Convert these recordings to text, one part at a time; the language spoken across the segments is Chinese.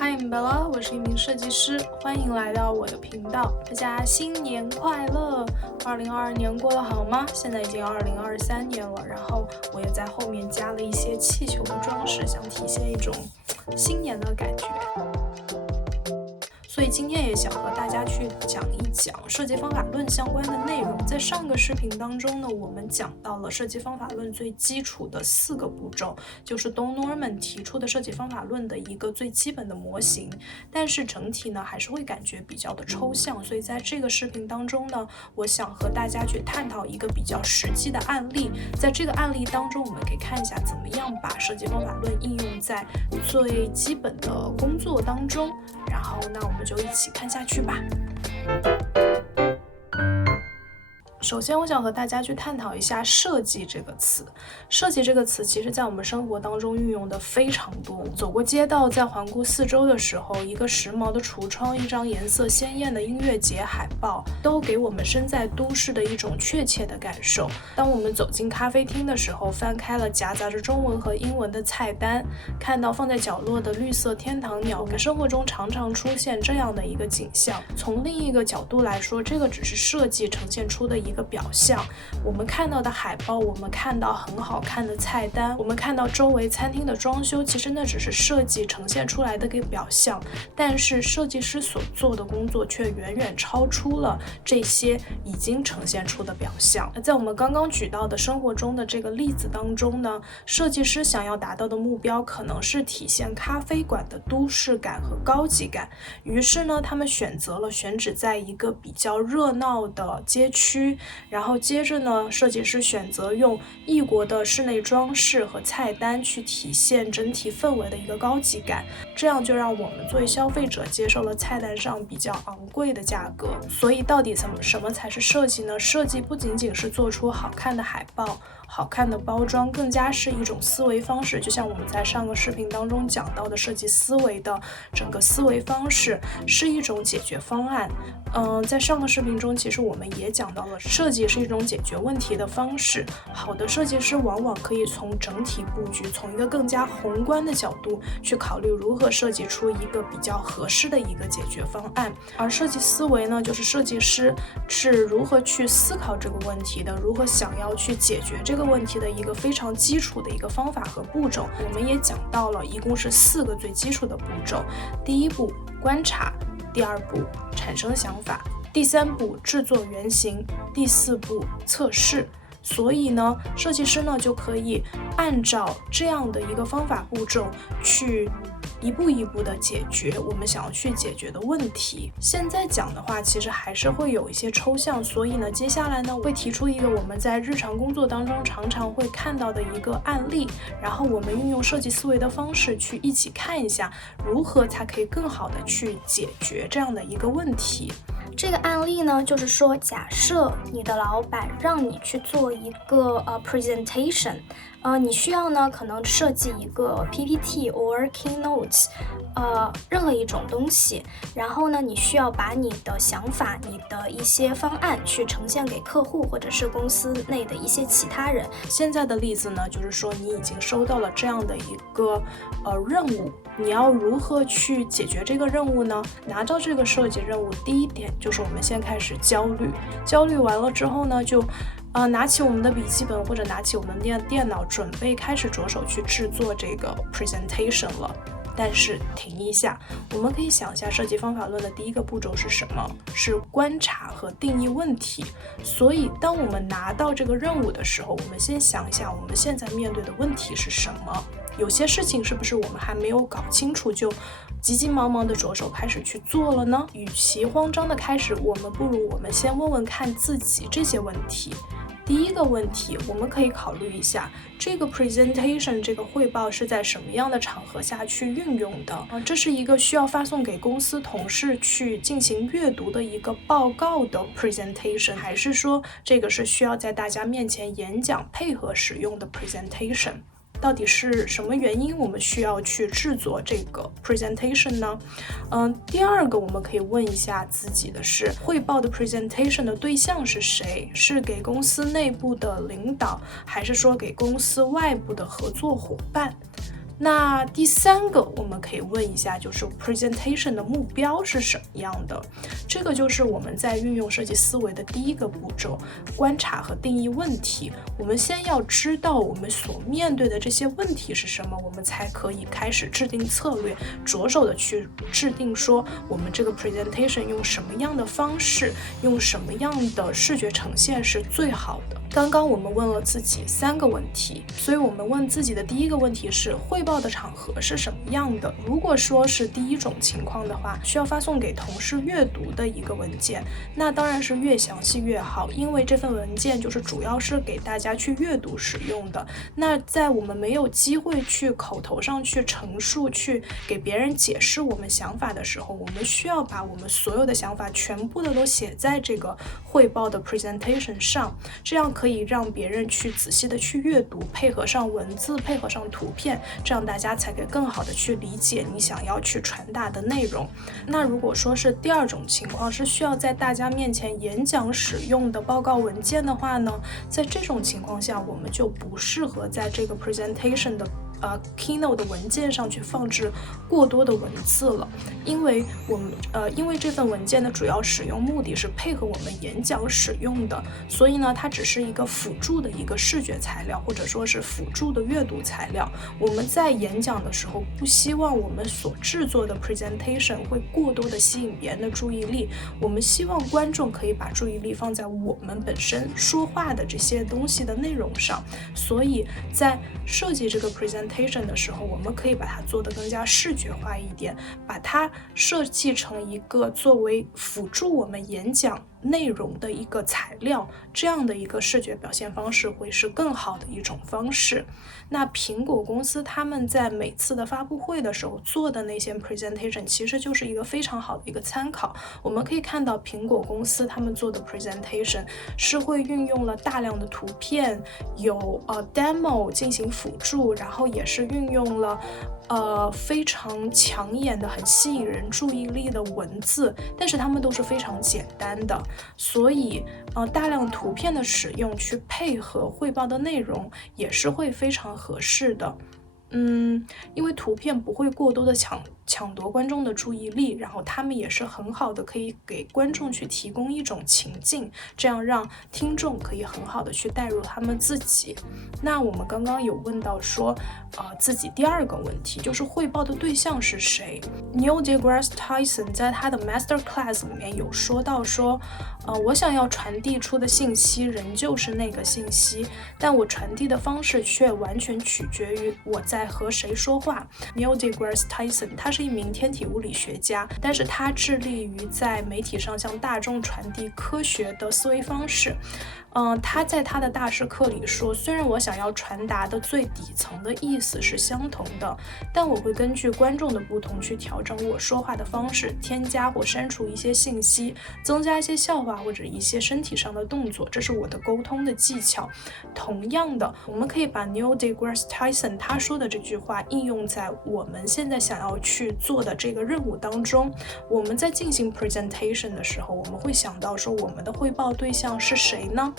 Hi, I'm Bella， 我是一名设计师，欢迎来到我的频道。大家新年快乐！2022年过得好吗？现在已经2023年了，然后我也在后面加了一些气球的装饰，想体现一种新年的感觉。所以今天也想和大家去讲一讲设计方法论相关的内容。在上个视频当中呢，我们讲到了设计方法论最基础的4个步骤，就是 Don Norman 提出的设计方法论的一个最基本的模型，但是整体呢还是会感觉比较的抽象。所以在这个视频当中呢，我想和大家去探讨一个比较实际的案例。在这个案例当中，我们可以看一下怎么样把设计方法论应用在最基本的工作当中。然后那我们就一起看下去吧。首先我想和大家去探讨一下设计这个词。设计这个词其实在我们生活当中运用的非常多。走过街道，在环顾四周的时候，一个时髦的橱窗，一张颜色鲜艳的音乐节海报，都给我们身在都市的一种确切的感受。当我们走进咖啡厅的时候，翻开了夹杂着中文和英文的菜单，看到放在角落的绿色天堂鸟，生活中常常出现这样的一个景象。从另一个角度来说，这个只是设计呈现出的一个表象。我们看到的海报，我们看到很好看的菜单，我们看到周围餐厅的装修，其实那只是设计呈现出来的一个表象，但是设计师所做的工作却远远超出了这些已经呈现出的表象。在我们刚刚举到的生活中的这个例子当中呢，设计师想要达到的目标可能是体现咖啡馆的都市感和高级感，于是呢，他们选择了选址在一个比较热闹的街区，然后接着呢，设计师选择用异国的室内装饰和菜单去体现整体氛围的一个高级感，这样就让我们作为消费者接受了菜单上比较昂贵的价格。所以到底什么才是设计呢？设计不仅仅是做出好看的海报、好看的包装，更加是一种思维方式。就像我们在上个视频当中讲到的设计思维的整个思维方式是一种解决方案。在上个视频中其实我们也讲到了设计是一种解决问题的方式。好的设计师往往可以从整体布局，从一个更加宏观的角度去考虑如何设计出一个比较合适的一个解决方案。而设计思维呢，就是设计师是如何去思考这个问题的，如何想要去解决这个问题的一个非常基础的一个方法和步骤。我们也讲到了一共是4个最基础的步骤。第一步观察，第2步产生想法，第3步制作原型，第4步测试。所以呢，设计师呢就可以按照这样的一个方法步骤去一步一步的解决我们想要去解决的问题。现在讲的话其实还是会有一些抽象，所以呢接下来呢我会提出一个我们在日常工作当中常常会看到的一个案例，然后我们运用设计思维的方式去一起看一下如何才可以更好的去解决这样的一个问题。这个案例呢，就是说，假设你的老板让你去做一个presentation，你需要呢可能设计一个 PPT or keynotes，任何一种东西，然后呢，你需要把你的想法、你的一些方案去呈现给客户或者是公司内的一些其他人。现在的例子呢，就是说你已经收到了这样的一个任务，你要如何去解决这个任务呢？拿到这个设计任务，第一点就是我们先开始焦虑，焦虑完了之后呢，就拿起我们的笔记本或者拿起我们的电脑，准备开始着手去制作这个 presentation 了。但是停一下，我们可以想一下设计方法论的第一个步骤是什么？是观察和定义问题。所以当我们拿到这个任务的时候，我们先想一下我们现在面对的问题是什么。有些事情是不是我们还没有搞清楚就急急忙忙的着手开始去做了呢？与其慌张的开始，我们先问问看自己这些问题。第一个问题，我们可以考虑一下这个 presentation 这个汇报是在什么样的场合下去运用的？这是一个需要发送给公司同事去进行阅读的一个报告的 presentation， 还是说这个是需要在大家面前演讲配合使用的 presentation？到底是什么原因我们需要去制作这个 presentation 呢？第2个我们可以问一下自己的是，汇报的 presentation 的对象是谁？是给公司内部的领导，还是说给公司外部的合作伙伴？那第3个我们可以问一下，就是 presentation 的目标是什么样的？这个就是我们在运用设计思维的第1个步骤，观察和定义问题。我们先要知道我们所面对的这些问题是什么，我们才可以开始制定策略，着手的去制定说我们这个 presentation 用什么样的方式，用什么样的视觉呈现是最好的。刚刚我们问了自己3个问题，所以我们问自己的第1个问题是汇报的场合是什么样的。如果说是第1种情况的话，需要发送给同事阅读的一个文件，那当然是越详细越好，因为这份文件就是主要是给大家去阅读使用的。那在我们没有机会去口头上去陈述，去给别人解释我们想法的时候，我们需要把我们所有的想法全部的都写在这个汇报的 presentation 上，这样可以让别人去仔细的去阅读，配合上文字，配合上图片，这样大家才可以更好的去理解你想要去传达的内容。那如果说是第2种情况，是需要在大家面前演讲使用的报告文件的话呢，在这种情况下，我们就不适合在这个 presentation 的Keynote 的文件上去放置过多的文字了，因为这份文件的主要使用目的是配合我们演讲使用的，所以呢，它只是一个辅助的一个视觉材料，或者说是辅助的阅读材料。我们在演讲的时候，不希望我们所制作的 presentation 会过多的吸引别人的注意力，我们希望观众可以把注意力放在我们本身说话的这些东西的内容上，所以在设计这个 presentation的时候，我们可以把它做得更加视觉化一点，把它设计成一个作为辅助我们演讲内容的一个材料，这样的一个视觉表现方式会是更好的一种方式。那苹果公司他们在每次的发布会的时候做的那些 presentation 其实就是一个非常好的一个参考。我们可以看到苹果公司他们做的 presentation 是会运用了大量的图片，有demo 进行辅助，然后也是运用了非常抢眼的很吸引人注意力的文字，但是它们都是非常简单的，所以大量图片的使用去配合汇报的内容也是会非常合适的。因为图片不会过多的抢夺观众的注意力，然后他们也是很好的可以给观众去提供一种情境，这样让听众可以很好的去带入他们自己。那我们刚刚有问到说自己第2个问题就是汇报的对象是谁。 Neil deGrasse Tyson 在他的 Masterclass 里面有说到说我想要传递出的信息仍旧是那个信息，但我传递的方式却完全取决于我在和谁说话。 Neil deGrasse Tyson 他是一名天体物理学家，但是他致力于在媒体上向大众传递科学的思维方式。他在他的大师课里说，虽然我想要传达的最底层的意思是相同的，但我会根据观众的不同去调整我说话的方式，添加或删除一些信息，增加一些笑话或者一些身体上的动作，这是我的沟通的技巧。同样的，我们可以把 Neil deGrasse Tyson 他说的这句话应用在我们现在想要去做的这个任务当中。我们在进行 presentation 的时候，我们会想到说我们的汇报对象是谁呢？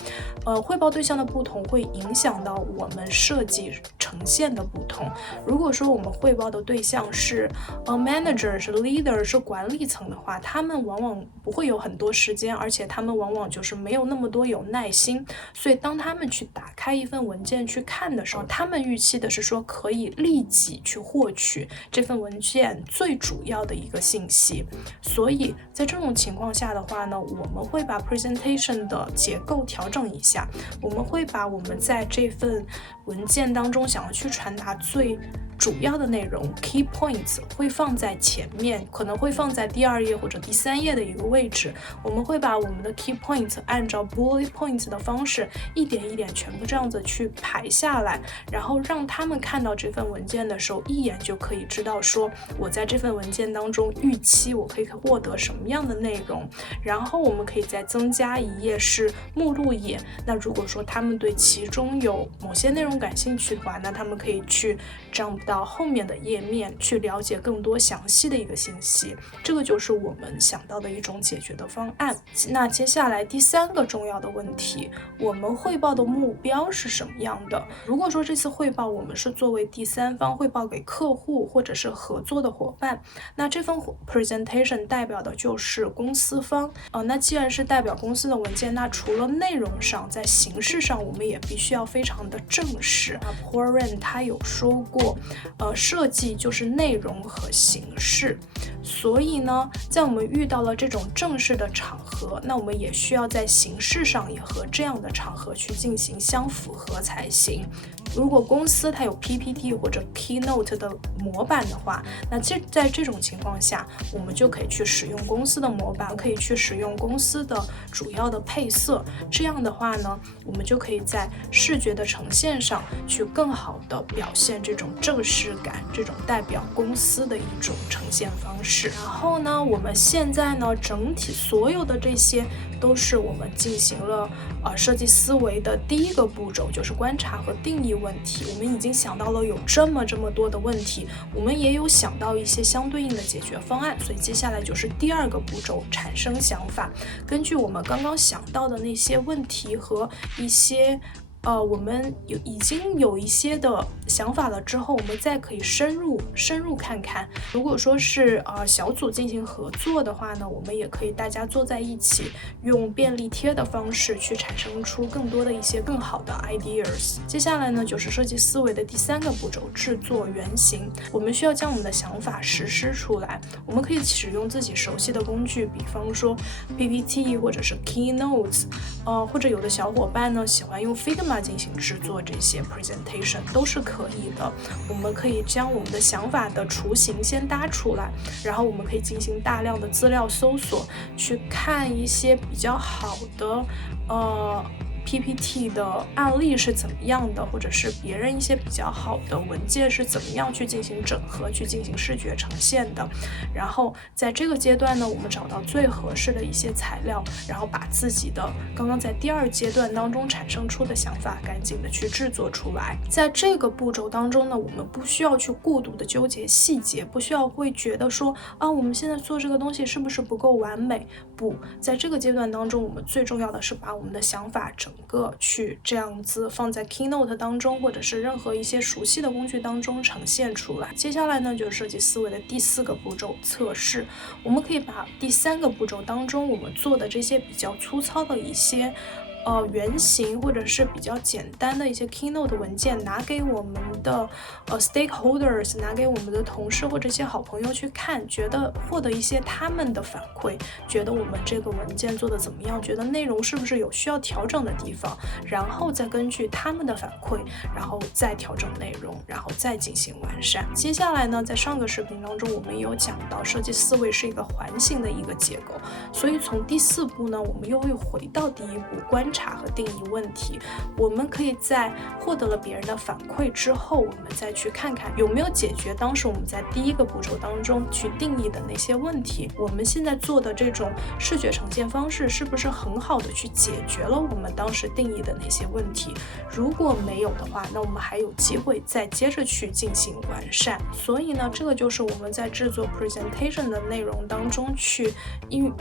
汇报对象的不同会影响到我们设计呈现的不同。如果说我们汇报的对象是manager 是 leader 是管理层的话，他们往往不会有很多时间，而且他们往往就是没有那么多有耐心，所以当他们去打开一份文件去看的时候，他们预期的是说可以立即去获取这份文件最主要的一个信息。所以在这种情况下的话呢，我们会把 presentation 的结构调整一下，我们会把我们在这份文件当中想要去传达最主要的内容 key points 会放在前面，可能会放在第2页或者第3页的一个位置。我们会把我们的 key points 按照 bullet points 的方式一点一点全部这样子去排下来，然后让他们看到这份文件的时候一眼就可以知道说我在这份文件当中预期我可以获得什么样的内容。然后我们可以再增加一页是目录页，那如果说他们对其中有某些内容感兴趣的话，那他们可以去 jump 到后面的页面去了解更多详细的一个信息。这个就是我们想到的一种解决的方案。那接下来第3个重要的问题，我们汇报的目标是什么样的？如果说这次汇报我们是作为第3方汇报给客户或者是合作的伙伴，那这份 presentation 代表的就是公司方。那既然是代表公司的文件，那除了内容上，在形式上我们也必须要非常的正式。Paul Rand 他有说过，设计就是内容和形式。所以呢，在我们遇到了这种正式的场合，那我们也需要在形式上也和这样的场合去进行相符合才行。如果公司它有 PPT 或者 Keynote 的模板的话，那在这种情况下，我们就可以去使用公司的模板，可以去使用公司的主要的配色。这样的话呢，我们就可以在视觉的呈现上去更好的表现这种正式感，这种代表公司的一种呈现方式。然后呢，我们现在呢，整体所有的这些都是我们进行了设计思维的第1个步骤，就是观察和定义问题。我们已经想到了有这么多的问题，我们也有想到一些相对应的解决方案，所以接下来就是第2个步骤，产生想法。根据我们刚刚想到的那些问题和一些我们已经有一些的想法了之后，我们再可以深入看看。如果说是小组进行合作的话呢，我们也可以大家坐在一起，用便利贴的方式去产生出更多的一些更好的 ideas。接下来呢，就是设计思维的第3个步骤，制作原型。我们需要将我们的想法实施出来。我们可以使用自己熟悉的工具，比方说 PPT 或者是 Keynote，或者有的小伙伴呢喜欢用 Figma进行制作这些 presentation 都是可以的。我们可以将我们的想法的雏形先搭出来，然后我们可以进行大量的资料搜索，去看一些比较好的PPT 的案例是怎么样的，或者是别人一些比较好的文件是怎么样去进行整合，去进行视觉呈现的。然后在这个阶段呢，我们找到最合适的一些材料，然后把自己的刚刚在第2阶段当中产生出的想法赶紧的去制作出来。在这个步骤当中呢，我们不需要去过度的纠结细节，不需要会觉得说我们现在做这个东西是不是不够完美。不，在这个阶段当中，我们最重要的是把我们的想法整个去这样子放在 Keynote 当中，或者是任何一些熟悉的工具当中呈现出来。接下来呢，就是设计思维的第4个步骤，测试。我们可以把第3个步骤当中我们做的这些比较粗糙的一些原型或者是比较简单的一些 Keynote 文件拿给我们的stakeholders， 拿给我们的同事或者一些好朋友去看，觉得获得一些他们的反馈，觉得我们这个文件做的怎么样，觉得内容是不是有需要调整的地方，然后再根据他们的反馈，然后再调整内容，然后再进行完善。接下来呢，在上个视频当中我们有讲到设计思维是一个环形的一个结构，所以从第4步呢，我们又会回到第1步，观察和定义问题。我们可以在获得了别人的反馈之后，我们再去看看有没有解决当时我们在第1个步骤当中去定义的那些问题。我们现在做的这种视觉呈现方式是不是很好的去解决了我们当时定义的那些问题？如果没有的话，那我们还有机会再接着去进行完善。所以呢，这个就是我们在制作 presentation 的内容当中去运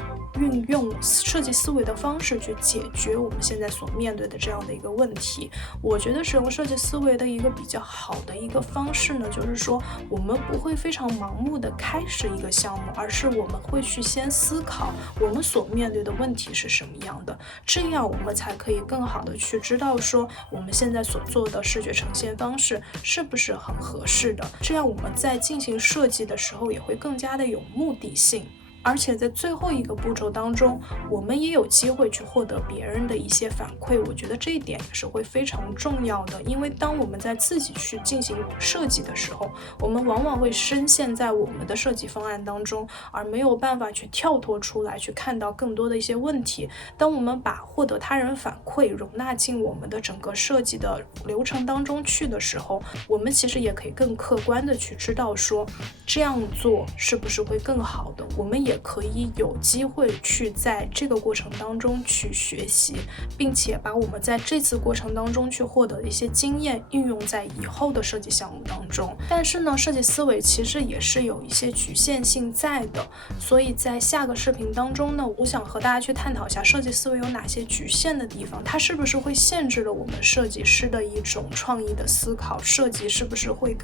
用设计思维的方式去解决我们现在所面对的这样的一个问题。我觉得使用设计思维的一个比较好的一个方式呢，就是说我们不会非常盲目的开始一个项目，而是我们会去先思考我们所面对的问题是什么样的，这样我们才可以更好的去知道说我们现在所做的视觉呈现方式是不是很合适的，这样我们在进行设计的时候也会更加的有目的性。而且在最后一个步骤当中，我们也有机会去获得别人的一些反馈，我觉得这一点也是会非常重要的。因为当我们在自己去进行设计的时候，我们往往会深陷在我们的设计方案当中，而没有办法去跳脱出来，去看到更多的一些问题。当我们把获得他人反馈容纳进我们的整个设计的流程当中去的时候，我们其实也可以更客观的去知道说这样做是不是会更好的，我们也可以有机会去在这个过程当中去学习，并且把我们在这次过程当中去获得的一些经验运用在以后的设计项目当中。但是呢，设计思维其实也是有一些局限性在的，所以在下个视频当中呢，我想和大家去探讨一下设计思维有哪些局限的地方，它是不是会限制了我们设计师的一种创意的思考，设计是不是会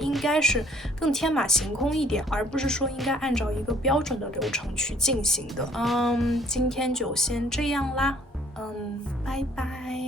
应该是更天马行空一点，而不是说应该按照一个标准的流程去进行的。今天就先这样啦，拜拜。